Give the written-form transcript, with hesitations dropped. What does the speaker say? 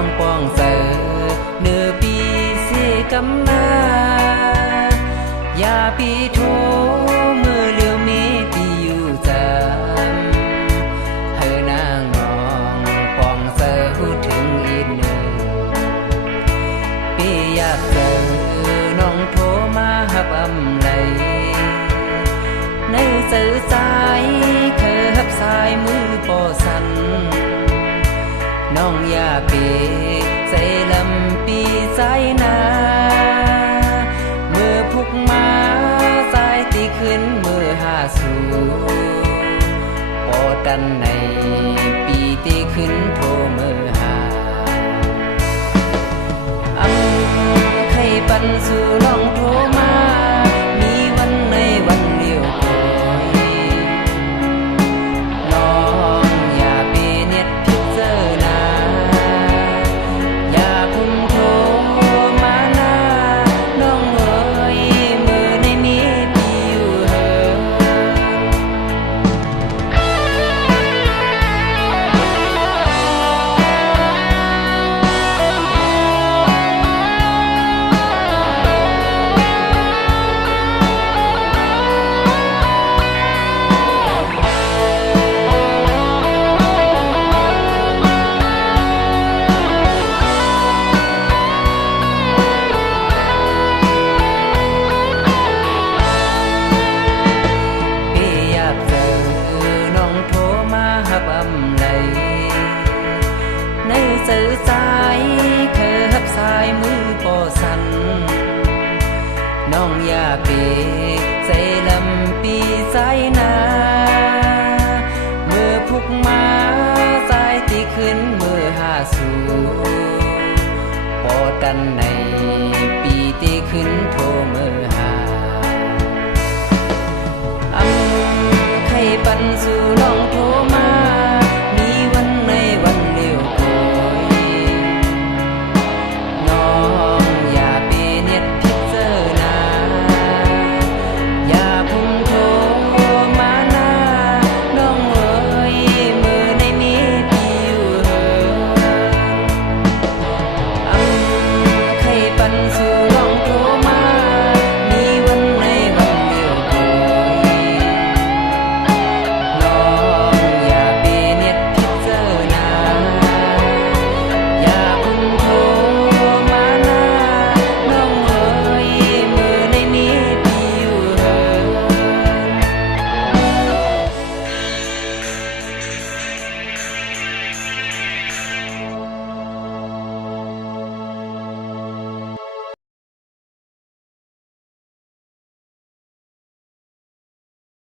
องปองเสอเนื้อปีเสกำนาอย่าปีโทมือเลียวเมปีอยู่จำเฮอนางน้องปองเสอพูดถึงอีกหนึ่งปีอยากเจอน้องโทรมาหับอำไลในสื่อสายเคยหับสายมือปอสันน้องอย่าเปใส่ลำปีสายนาเมื่อพุกมาสายตีขึ้นมือหาสู่ปอดันในปีตีขึ้นโทรมือหาไข่ปันสู่น้องโทรมามีวันในวันเดียวคอยน้องอย่าเปเน็ตพิจารณาอย่าคุมโทรมาหน้าน้องเอ๋ยมือในมีปีอยู่เหินในสื่อสายเคยหับสายมือปอสันน้องอย่าเปใส่ลำปีสายนาเมื่อพุกมาสายตีขึ้นมือหาสู่ปอดันในปีตีขึ้นโทรมือหาไข่ปันสู่น้องโทรมา